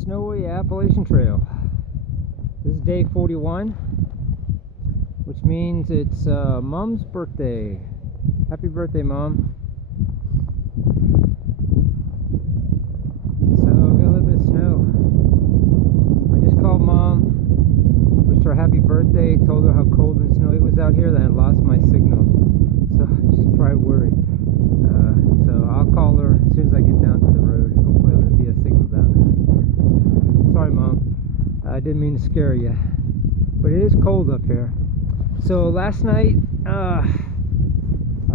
Snowy Appalachian Trail. This is day 41, which means it's Mom's birthday. Happy birthday, Mom. So, got a little bit of snow. I just called Mom, wished her happy birthday, told her how cold and snowy it was out here, then I lost my signal. So, she's probably worried. So, I'll call her as soon as I get down to the road. Hopefully, there'll be a signal down there. Sorry, Mom. I didn't mean to scare you, but it is cold up here. So last night,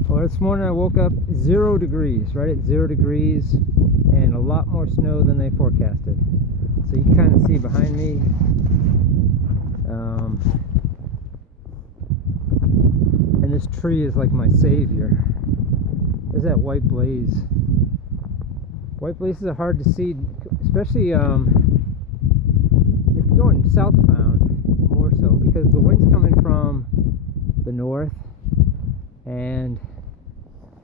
or this morning, I woke up 0 degrees, right at 0 degrees, and a lot more snow than they forecasted. So you can kind of see behind me. And this tree is like my savior. There's that white blaze. White blazes are hard to see, especially if you're going southbound, more so, because the wind's coming from the north, and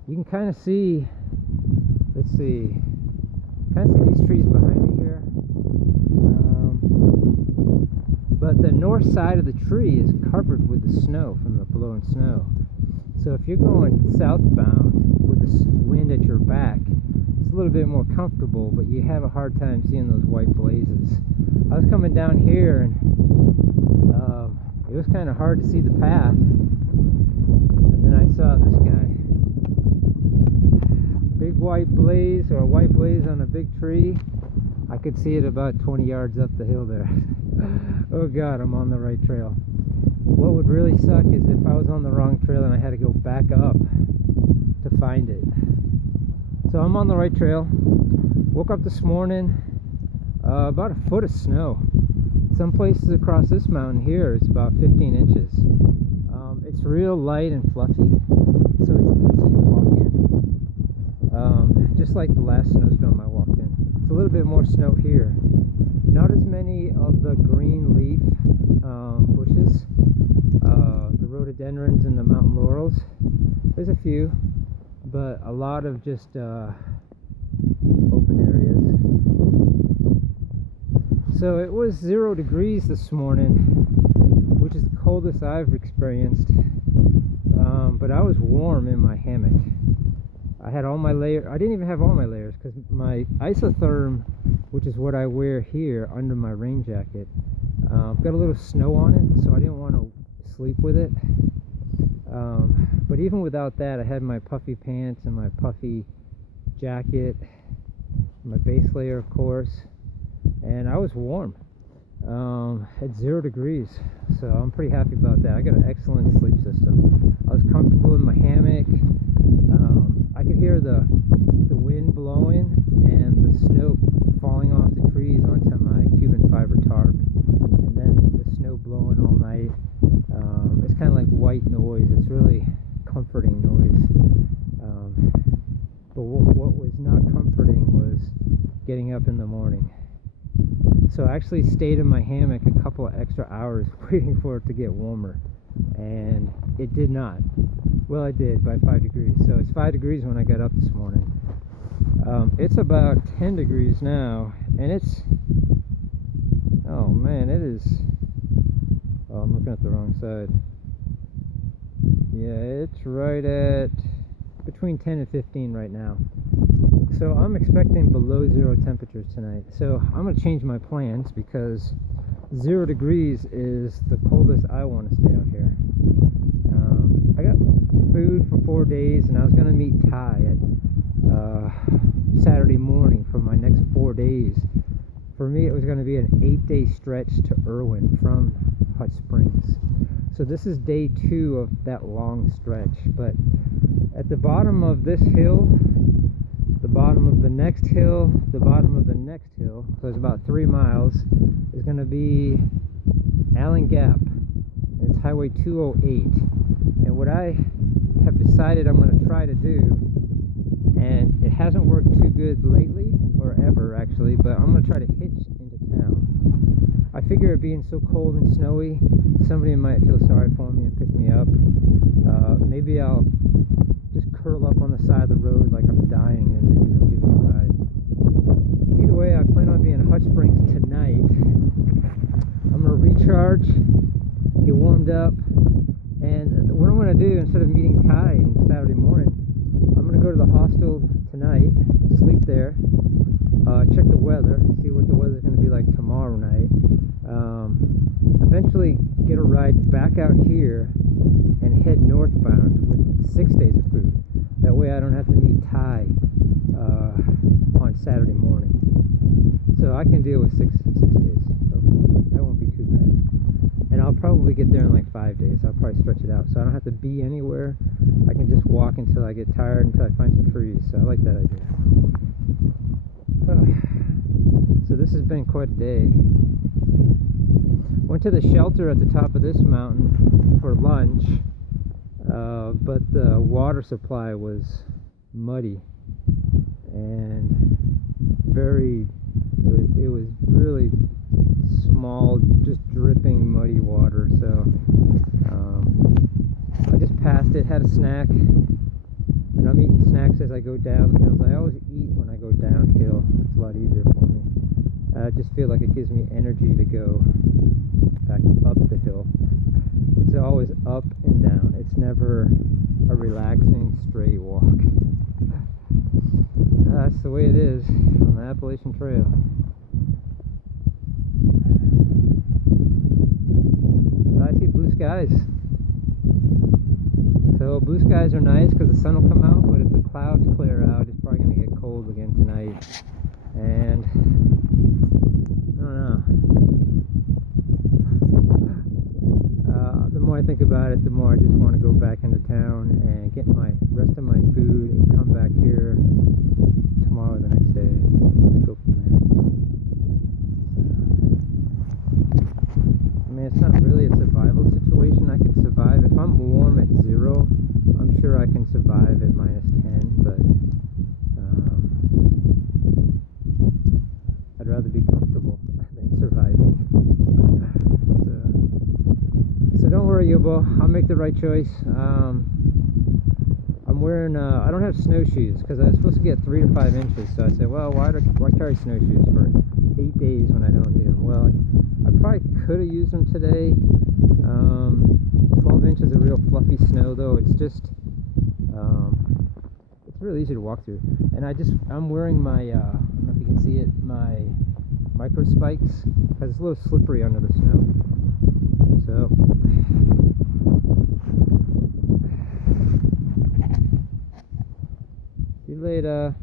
you can kind of see, let's see, kind of see these trees behind me here, but the north side of the tree is covered with the snow from the blowing snow. So if you're going southbound with the wind at your back, it's a little bit more comfortable, but you have a hard time seeing those white blazes. I was coming down here, and it was kind of hard to see the path, and then I saw this guy. Big white blaze, or a white blaze on a big tree. I could see it about 20 yards up the hill there. Oh God, I'm on the right trail. What would really suck is if I was on the wrong trail and I had to go back up to find it. So I'm on the right trail. Woke up this morning, about a foot of snow. Some places across this mountain here, it's about 15 inches. It's real light and fluffy, so it's easy to walk in. Just like the last snowstorm I walked in. It's a little bit more snow here. Not as many of the green leaf bushes, the rhododendrons and the mountain laurels. There's a few, but a lot of just open areas. So it was 0 degrees this morning, which is the coldest I've experienced, but I was warm in my hammock. I had all my layers. I didn't even have all my layers because my isotherm, which is what I wear here under my rain jacket, got a little snow on it, so I didn't want to sleep with it. But even without that, I had my puffy pants and my puffy jacket, my base layer, of course, and I was warm at 0 degrees, so I'm pretty happy about that. I got an excellent sleep system. I was comfortable in my hammock. I could hear the wind blowing and the snow falling off the trees onto my Cuban fiber tarp, and then the snow blowing all night. It's kind of like white noise. It's really comforting noise. But what was not comforting was getting up in the morning. So I actually stayed in my hammock a couple of extra hours waiting for it to get warmer, and it did not. Well, it did by 5 degrees. So it's 5 degrees when I got up this morning. It's about 10 degrees now, and it's, oh man, it is, oh, I'm looking at the wrong side. Yeah, it's right at between 10 and 15 right now. So I'm expecting below 0 temperatures tonight. So I'm going to change my plans because 0 degrees is the coldest I want to stay out here. I got food for 4 days, and I was going to meet Ty at Saturday morning for my next 4 days. For me, it was going to be an 8-day stretch to Irwin from Hot Springs. So this is day 2 of that long stretch. But at the bottom of this hill, the bottom of the next hill, the bottom of the next hill, so it's about 3 miles, is going to be Allen Gap. And it's Highway 208. And what I have decided I'm going to try to do, and it hasn't worked too good lately, or ever actually, but I'm going to try to hitch into town. I figure it being so cold and snowy, somebody might feel sorry for me and pick me up. Maybe I'll just curl up on the side of the road like I'm dying, and maybe they'll give me a ride. Either way, I plan on being in Hot Springs hostel tonight, sleep there, check the weather, see what the weather's going to be like tomorrow night. Eventually get a ride back out here and head northbound with 6 days of food. That way I don't have to meet Ty on Saturday morning. So I can deal with six days of food. That won't be too bad. And I'll probably get there in like 5 days. I'll probably stretch it out so I don't have to be anywhere. I can just walk until I get tired, until I find some trees. So I like that idea. So this has been quite a day. Went to the shelter at the top of this mountain for lunch, but the water supply was muddy and it was really small, just dripping muddy water. So I just passed it, had a snack, and I'm eating snacks as I go down hills. I always eat when I go downhill. It's a lot easier for me. I just feel like it gives me energy to go back up the hill. It's always up and down. It's never a relaxing straight walk. That's the way it is on the Appalachian Trail. So I see blue skies. So blue skies are nice because the sun will come out, but if the clouds clear out, it's probably going to get cold again tonight. And I don't know. The more I think about it, the more I just want to go back into town and get my rest of my food and come back here tomorrow or the next day. Let's go from there. I mean, it's not really a survival situation. I could survive. If I'm warm at 0, I'm sure I can survive at -10, but I'd rather be comfortable than surviving. So don't worry, Yobo. I'll make the right choice. I'm wearing, I don't have snowshoes because I was supposed to get 3 to 5 inches. So I said, well, why carry snowshoes for 8 days when I don't need them? Well, I probably could have used them today. 12 inches of real fluffy snow, though. It's just, it's really easy to walk through. And I'm wearing my, I don't know if you can see it, my micro spikes because it's a little slippery under the snow. So, see you later.